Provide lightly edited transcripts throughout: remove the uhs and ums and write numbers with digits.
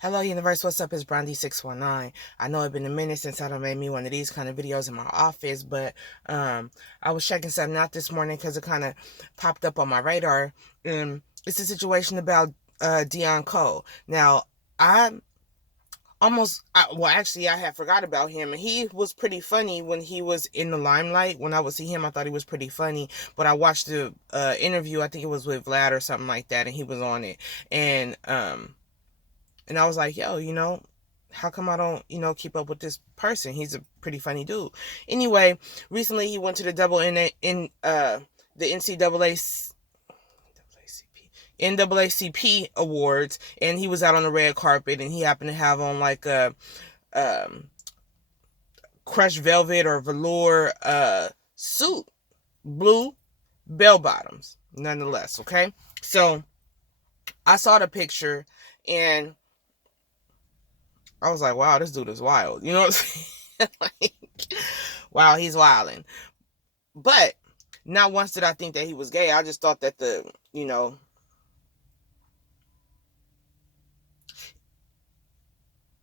Hello universe, what's up? It's Brandy619. I know it's been a minute since I done made me one of these kind of videos in my office, but I was checking something out this morning because it kind of popped up on my radar. It's a situation about Deon Cole. Now, I actually I had forgot about him, and he was pretty funny when he was in the limelight. When I would see him, I thought he was pretty funny, but I watched the interview, I think it was with Vlad or something like that, and he was on it, and I was like, yo, how come I don't, keep up with this person? He's a pretty funny dude. Anyway, recently he went to the the NAACP awards, and he was out on the red carpet, and he happened to have on like a um, crushed velvet or velour suit, blue bell bottoms, nonetheless. Okay, so I saw the picture and I was like, wow, this dude is wild. You know what I'm saying? Like, wow, he's wilding. But not once did I think that he was gay. I just thought that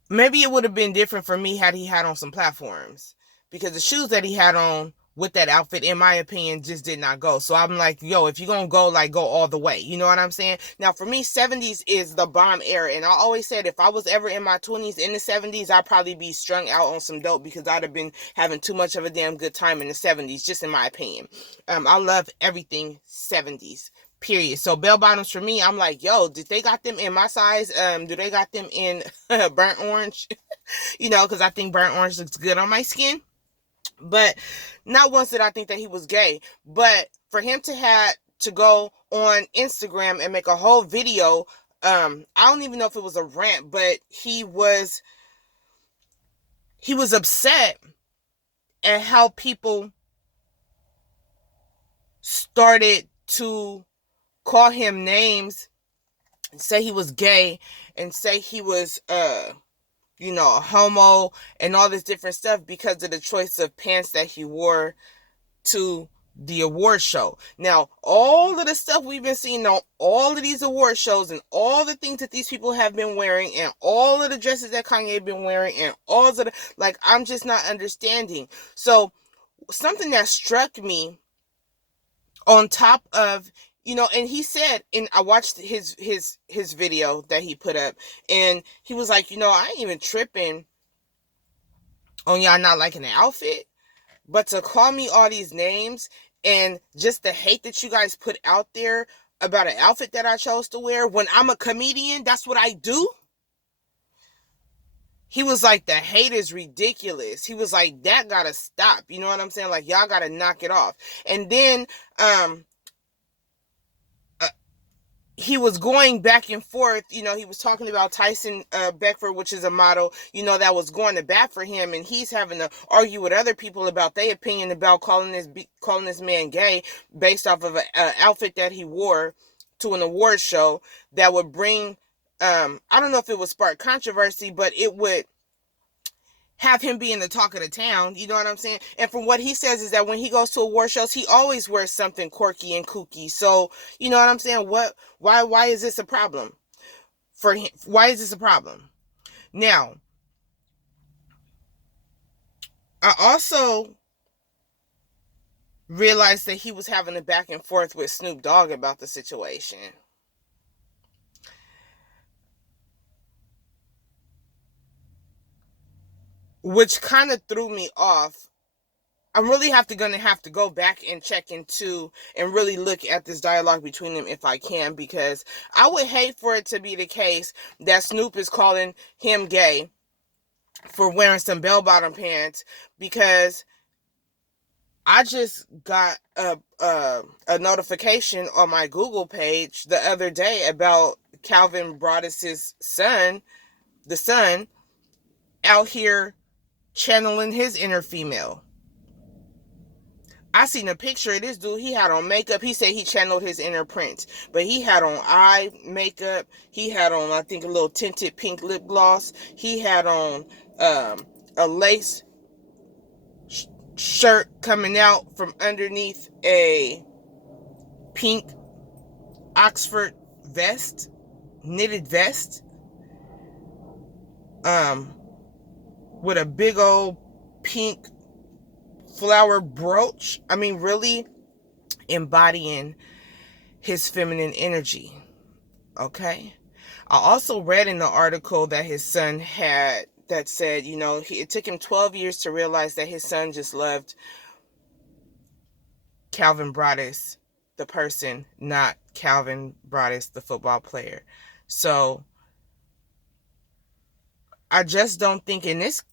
maybe it would have been different for me had he had on some platforms, because the shoes that he had on with that outfit, in my opinion, just did not go. So I'm like, yo, if you're gonna go, like, go all the way. You know what I'm saying? Now, for me, 70s is the bomb era, and I always said if I was ever in my 20s in the 70s, I'd probably be strung out on some dope, because I'd have been having too much of a damn good time in the 70s, just in my opinion. I love everything 70s. Period. So bell bottoms for me, I'm like, yo, did they got them in my size? Do they got them in burnt orange? Because I think burnt orange looks good on my skin. But not once did I think that he was gay. But for him to have to go on Instagram and make a whole video, I don't even know if it was a rant, but he was upset at how people started to call him names, say he was gay, and say he was homo and all this different stuff because of the choice of pants that he wore to the award show. Now, all of the stuff we've been seeing on all of these award shows, and all the things that these people have been wearing, and all of the dresses that Kanye been wearing, and all of the, like, I'm just not understanding. So something that struck me, on top of, and he said, and I watched his video that he put up, and he was like, I ain't even tripping on y'all not liking the outfit, but to call me all these names, and just the hate that you guys put out there about an outfit that I chose to wear when I'm a comedian, that's what I do. He was like, the hate is ridiculous. He was like, that gotta stop. You know what I'm saying? Like, y'all gotta knock it off. And then he was going back and forth. He was talking about Tyson Beckford, which is a model, that was going to bat for him, and he's having to argue with other people about their opinion about calling this man gay based off of an outfit that he wore to an award show that would bring, I don't know if it would spark controversy, but it would have him being the talk of the town. You know what I'm saying? And from what he says is that when he goes to award shows, he always wears something quirky and kooky. So, you know what I'm saying? Why is this a problem for him? Why is this a problem? Now, I also realized that he was having a back and forth with Snoop Dogg about the situation, which kind of threw me off. I'm really gonna have to go back and check into and really look at this dialogue between them if I can, because I would hate for it to be the case that Snoop is calling him gay for wearing some bell-bottom pants, because I just got a notification on my Google page the other day about Calvin Broadus's son, the son, out here channeling his inner female. I seen a picture of this dude. He had on makeup. He said he channeled his inner prince, but he had on eye makeup. He had on, I think, a little tinted pink lip gloss. He had on a lace shirt coming out from underneath a pink Oxford vest, knitted vest. um, with a big old pink flower brooch. I mean, really embodying his feminine energy. Okay. I also read in the article that his son had that said, it took him 12 years to realize that his son just loved Calvin Broadus, the person, not Calvin Broadus, the football player. So I just don't think, and this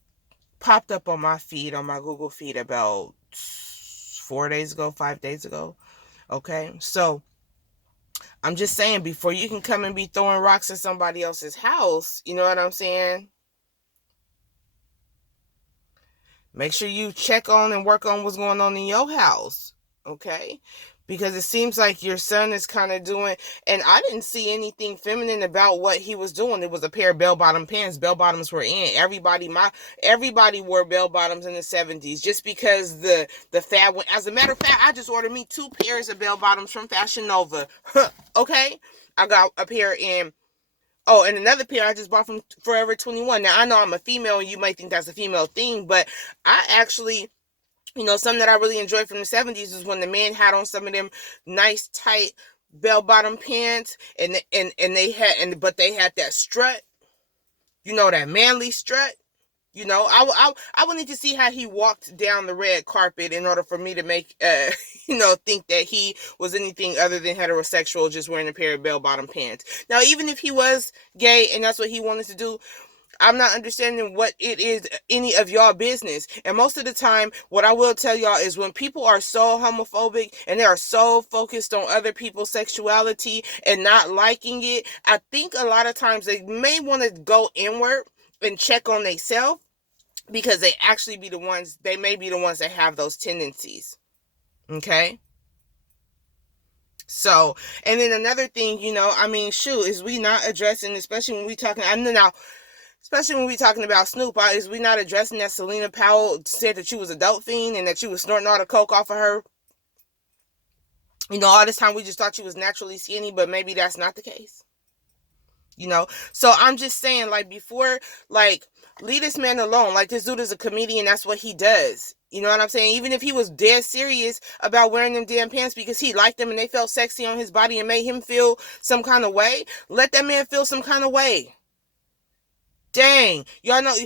popped up on my feed, on my Google feed about 4 days ago, 5 days ago. Okay. So I'm just saying, before you can come and be throwing rocks at somebody else's house, you know what I'm saying? Make sure you check on and work on what's going on in your house, okay? Because it seems like your son is kind of doing, and I didn't see anything feminine about what he was doing. It was a pair of bell-bottom pants. Bell-bottoms were in. Everybody wore bell-bottoms in the 70s just because the fad went. As a matter of fact, I just ordered me 2 pairs of bell-bottoms from Fashion Nova. Okay? I got a pair in. Oh, and another pair I just bought from Forever 21. Now, I know I'm a female, and you might think that's a female thing, but I actually, something that I really enjoyed from the 70s is when the men had on some of them nice, tight bell-bottom pants, but they had that strut, that manly strut. I would need to see how he walked down the red carpet in order for me to make, think that he was anything other than heterosexual, just wearing a pair of bell-bottom pants. Now, even if he was gay and that's what he wanted to do, I'm not understanding what it is any of y'all business. And most of the time, what I will tell y'all is when people are so homophobic and they are so focused on other people's sexuality and not liking it, I think a lot of times they may want to go inward and check on themselves, because they may be the ones that have those tendencies. Okay? So, and then another thing, is we not addressing, especially when we talking about Snoop, is we not addressing that Selena Powell said that she was a dope fiend and that she was snorting all the coke off of her. All this time we just thought she was naturally skinny, but maybe that's not the case. So I'm just saying, before, leave this man alone. This dude is a comedian. That's what he does. You know what I'm saying? Even if he was dead serious about wearing them damn pants because he liked them and they felt sexy on his body and made him feel some kind of way, let that man feel some kind of way. Dang. Y'all know,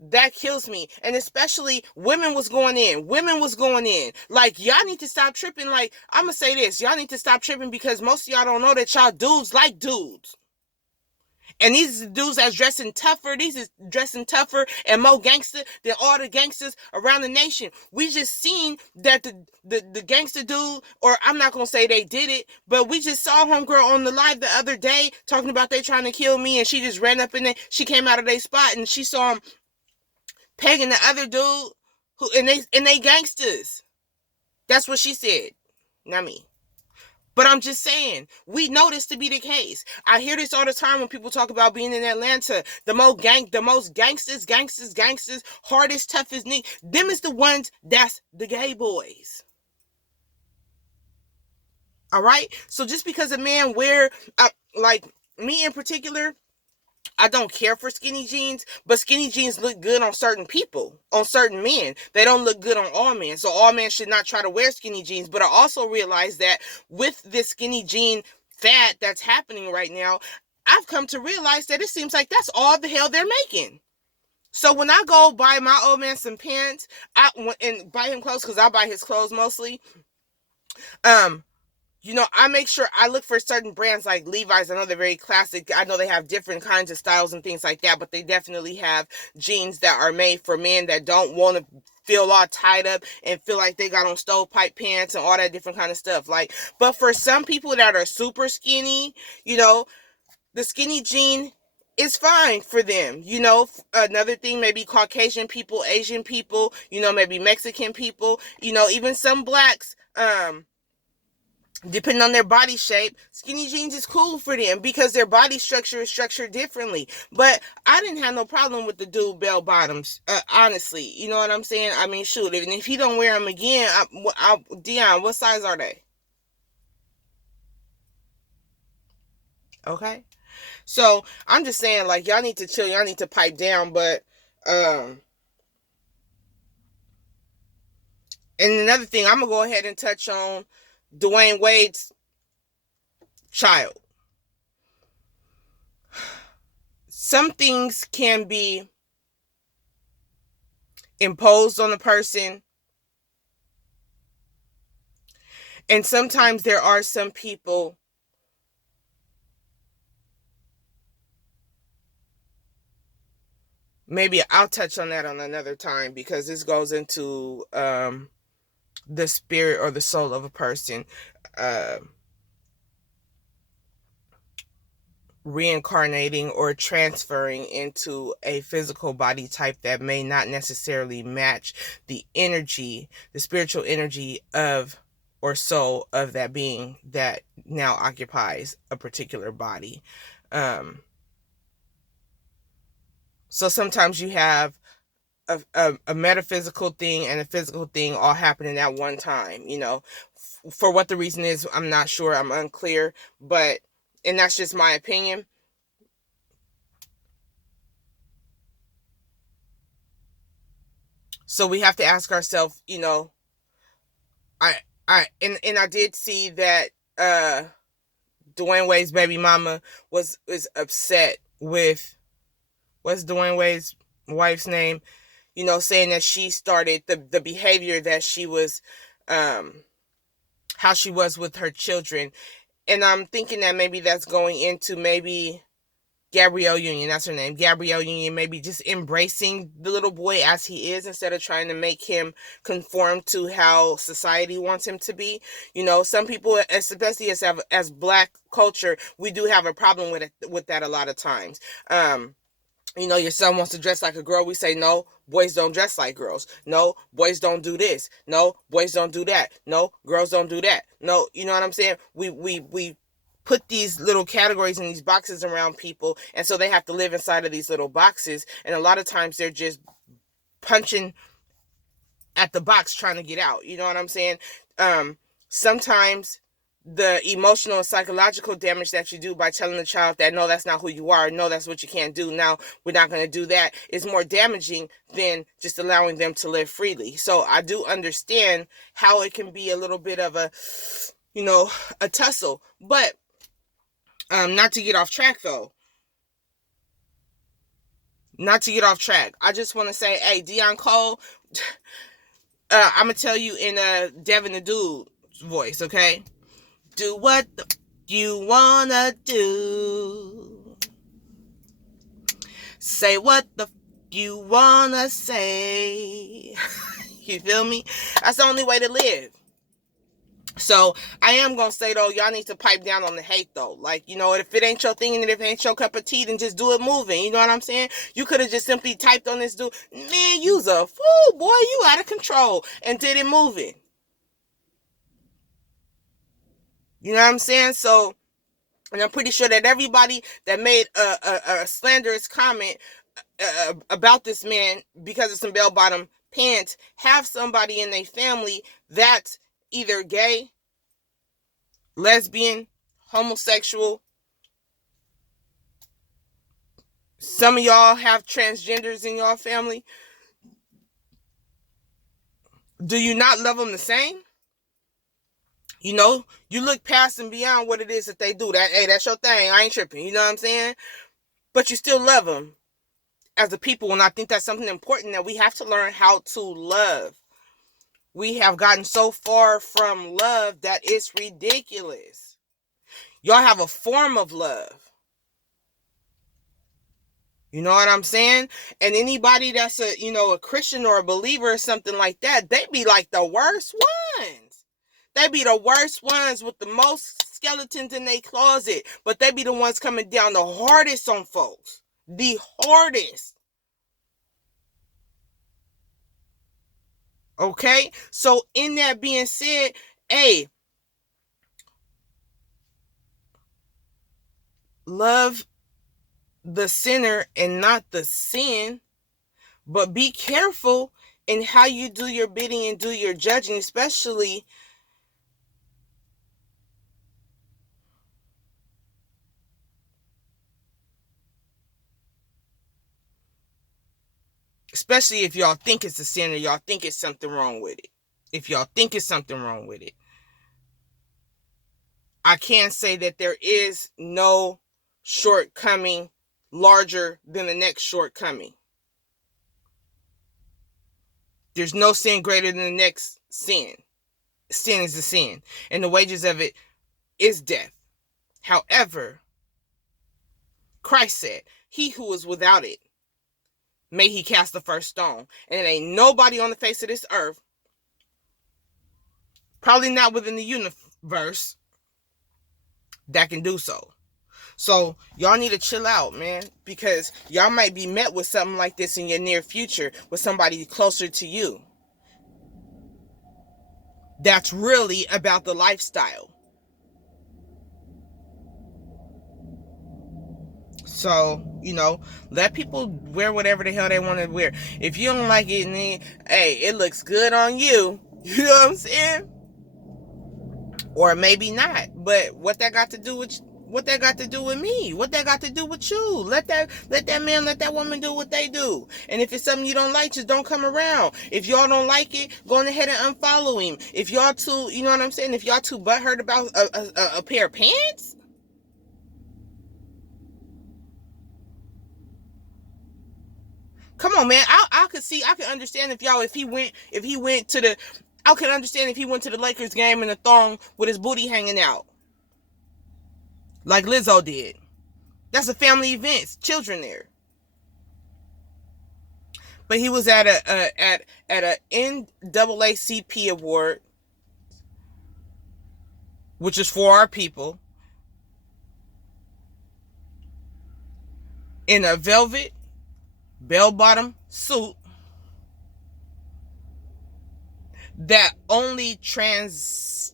that kills me. And especially women was going in. Y'all need to stop tripping. I'm going to say this. Y'all need to stop tripping because most of y'all don't know that y'all dudes like dudes. And these dudes that's dressing tougher, and more gangster than all the gangsters around the nation. We just seen that the gangster dude, or I'm not going to say they did it, but we just saw homegirl on the live the other day talking about they trying to kill me, and she just ran up in there. She came out of their spot and she saw him pegging the other dude, and they gangsters. That's what she said, not me. But I'm just saying, we know this to be the case. I hear this all the time when people talk about being in Atlanta. The most gangsters, hardest, toughest niggas. Them is the ones that's the gay boys. All right? So just because a man wear, me in particular, I don't care for skinny jeans, but skinny jeans look good on certain people, on certain men. They don't look good on all men. So all men should not try to wear skinny jeans. But I also realize that with this skinny jean fad that's happening right now, I've come to realize that it seems like that's all the hell they're making. So when I go buy my old man some pants, and buy him clothes, because I buy his clothes mostly, I make sure I look for certain brands like Levi's. I know they're very classic. I know they have different kinds of styles and things like that, but they definitely have jeans that are made for men that don't want to feel all tied up and feel like they got on stovepipe pants and all that different kind of stuff. But for some people that are super skinny, the skinny jean is fine for them. Another thing, maybe Caucasian people, Asian people, maybe Mexican people, even some blacks, depending on their body shape, skinny jeans is cool for them because their body structure is structured differently. But I didn't have no problem with the dude bell bottoms, honestly. You know what I'm saying? I mean, shoot, and if he don't wear them again, Deon, what size are they? Okay. So I'm just saying, like, y'all need to chill, y'all need to pipe down. But and another thing, I'm gonna go ahead and touch on Dwayne Wade's child. Some things can be imposed on a person, and sometimes there are some people, maybe I'll touch on that on another time, because this goes into the spirit or the soul of a person uh, reincarnating or transferring into a physical body type that may not necessarily match the energy, the spiritual energy of or soul of that being that now occupies a particular body. Um, so sometimes you have a metaphysical thing and a physical thing all happening at one time, you know. For what the reason is, I'm not sure, I'm unclear, but, and that's just my opinion. So we have to ask ourselves, you know, I and I did see that Dwayne Wade's baby mama is upset with, what's Dwayne Wade's wife's name, you know, saying that she started the behavior that she was how she was with her children. And I'm thinking that maybe that's going into maybe Gabrielle Union, that's her name, Gabrielle Union, maybe just embracing the little boy as he is instead of trying to make him conform to how society wants him to be. You know, some people, especially as Black culture, we do have a problem with that a lot of times. You know, your son wants to dress like a girl. We say, no, boys don't dress like girls. No, boys don't do this. No, boys don't do that. No, girls don't do that. No, you know what I'm saying? We put these little categories in these boxes around people, and so they have to live inside of these little boxes. And a lot of times they're just punching at the box trying to get out. You know what I'm saying? Sometimes the emotional and psychological damage that you do by telling the child that, no, that's not who you are, no, that's what you can't do, now we're not going to do that, is more damaging than just allowing them to live freely. So I do understand how it can be a little bit of a, you know, a tussle. But not to get off track though, I just want to say, hey, Deon Cole, I'm gonna tell you in Devin the Dude voice, okay? Do what you wanna do. Say what you wanna say. You feel me? That's the only way to live. So I am gonna say though, y'all need to pipe down on the hate though. Like, you know, if it ain't your thing and if it ain't your cup of tea, then just do it moving. You know what I'm saying? You could have just simply typed on this dude, man, you's a fool, boy, you out of control, and did it moving. You know what I'm saying? So, and I'm pretty sure that everybody that made a slanderous comment about this man because of some bell-bottom pants have somebody in their family that's either gay, lesbian, homosexual. Some of y'all have transgenders in your family. Do you not love them the same? You know, you look past and beyond what it is that they do. That, hey, that's your thing. I ain't tripping. You know what I'm saying? But you still love them as a people, and I think that's something important that we have to learn how to love. We have gotten so far from love that it's ridiculous. Y'all have a form of love. You know what I'm saying? And anybody that's a, you know, a Christian or a believer or something like that, they be like the worst ones. They be the worst ones with the most skeletons in their closet, but they be the ones coming down the hardest on folks. The hardest. Okay? So in that being said, hey, love the sinner and not the sin, but be careful in how you do your bidding and do your judging, especially Especially if y'all think it's a sin or y'all think it's something wrong with it. If y'all think it's something wrong with it. I can't say that there is no shortcoming larger than the next shortcoming. There's no sin greater than the next sin. Sin is a sin, and the wages of it is death. However, Christ said, he who is without it, may he cast the first stone. And it ain't nobody on the face of this earth, probably not within the universe, that can do so. So y'all need to chill out, man, because y'all might be met with something like this in your near future with somebody closer to you. That's really about the lifestyle. So, let people wear whatever the hell they want to wear. If you don't like it, then, hey, it looks good on you. You know what I'm saying? Or maybe not. But what that got to do with me? What that got to do with you? Let that man, let that woman do what they do. And if it's something you don't like, just don't come around. If y'all don't like it, go on ahead and unfollow him. If y'all too, you know what I'm saying? If y'all too butthurt about a pair of pants, come on, man. I can understand if he went to the, I can understand if he went to the Lakers game in a thong with his booty hanging out, like Lizzo did. That's a family event, children there. But he was at a NAACP award, which is for our people, in a velvet bell-bottom suit that only transited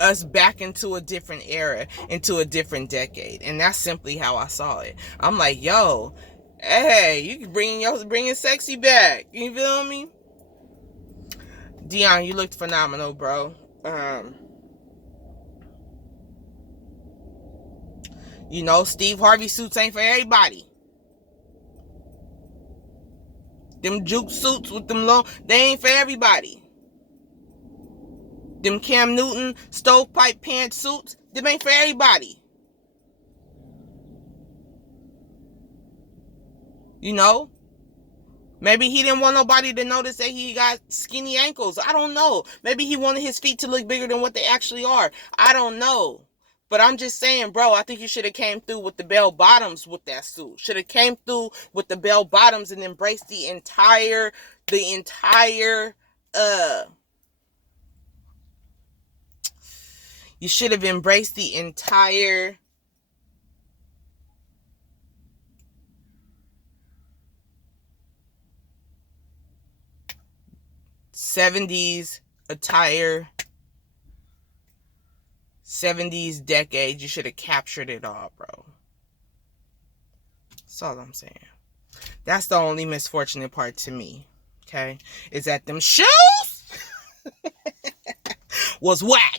us back into a different era, into a different decade. And that's simply how I saw it. I'm like, yo, hey, you bringing sexy back. You feel me? Deon, you looked phenomenal, bro. Steve Harvey suits ain't for everybody. Them juke suits with them long, they ain't for everybody. Them Cam Newton stovepipe pants suits, them ain't for everybody. Maybe he didn't want nobody to notice that he got skinny ankles. I don't know. Maybe he wanted his feet to look bigger than what they actually are. I don't know. But I'm just saying, bro, I think you should have came through with the bell bottoms with that suit. Should have came through with the bell bottoms and embraced the entire, you should have embraced the entire '70s attire, '70s decade. You should have captured it all, bro. That's all I'm saying. That's the only misfortunate part to me, okay? Is that them shoes was whack.